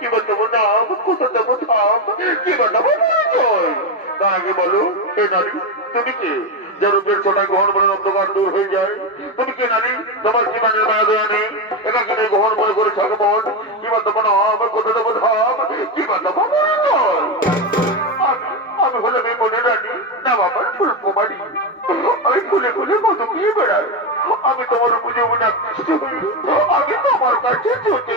কিবা দেবো নাম কোথা দেবো ধাম কিবা দেবো পরিচয় তার আগে বলো হে নারী তুমি কে যার উপর ছোটা গ্রহণ বলে অন্ধকার দূর হয়ে যায় তুমি কে নারী তোমার জীবনের মায়া দেওয়া নেই একাকে তুমি গ্রহণ মনে করে ছাগমন কিবা দেবো নাম কোথা দেবো ধাম কিবা দেবো পরিচয় আমি হলাম এই মনে রানী না বাবার ফুল কুমারী আমি ফুলে ফুলে কত কি বেড়াই আমি তোমার বুঝে না কৃষ্ণ হই আমি তোমার কাছে ছুটে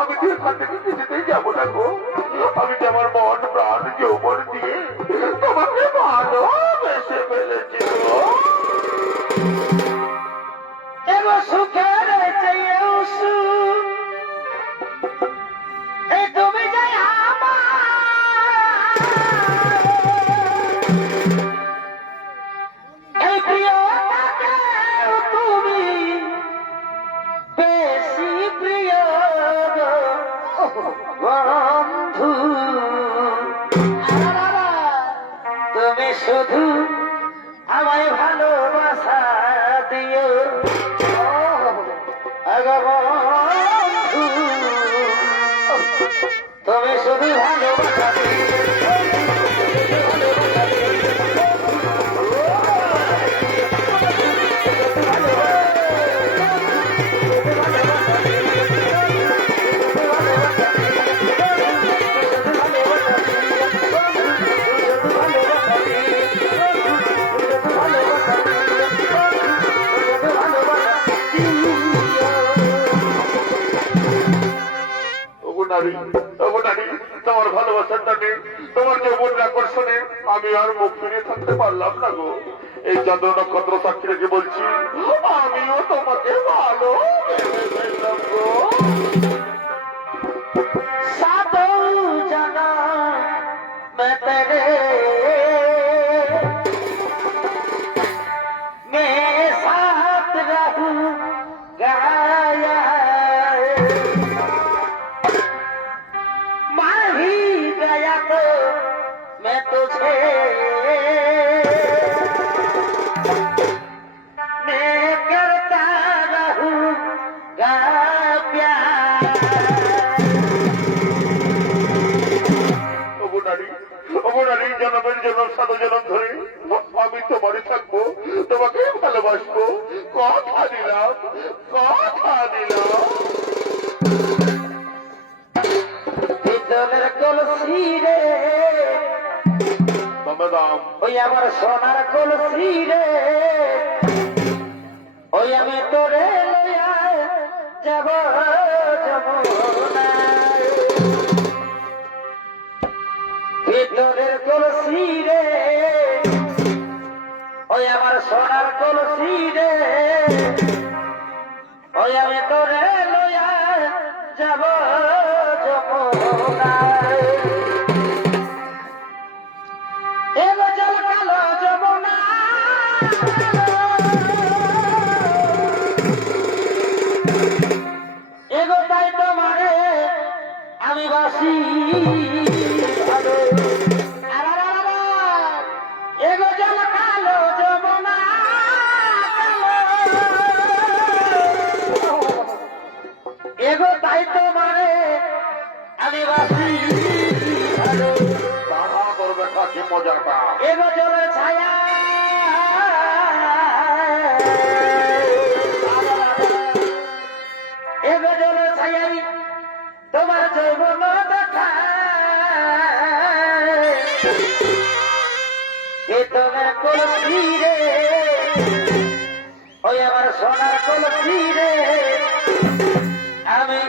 আমি তো এখান থেকে কিছুতেই যাব না গো। আমি তো আমার মন প্রাণ যৌবন দিয়ে তোমাকে ভালোবেসে ফেলেছি এবার সুখের চেয়ে সুখ। Hey, Priya! শুধু আমায় ভালোবাসা দিও। তুমি শুধু ভালোবাসা তোমার ভালোবাসার টানে তোমার যৌবনের আকর্ষণে আমি আর মুখ ফিরিয়ে থাকতে পারলাম না গো। এই চন্দ্র নক্ষত্র সাক্ষী রেখে বলছি, আমিও তোমাকে ভালো নারী জনমের জন্য জনম ধরে আমি তোমারই থাকব তোমাকে ভালোবাসবো। কথা দিলাম কথা দিলাম। ওই আমার সোনার কলসি রে। ওই আমি তোরে যাব। আমার কলসি রে। ওই আমি তোরে লইয়া যাব আমি বাসি এগো তাই তোমারে আমি বাসি ভালো। তাহা করবে কাছে মজাটা এগো জলের ছায়া। এগো জলের ছায়াই তোমার যৌবন দেখা। এ তোমার কলসি রে। ওই আমার সোনার কলসি রে। আমি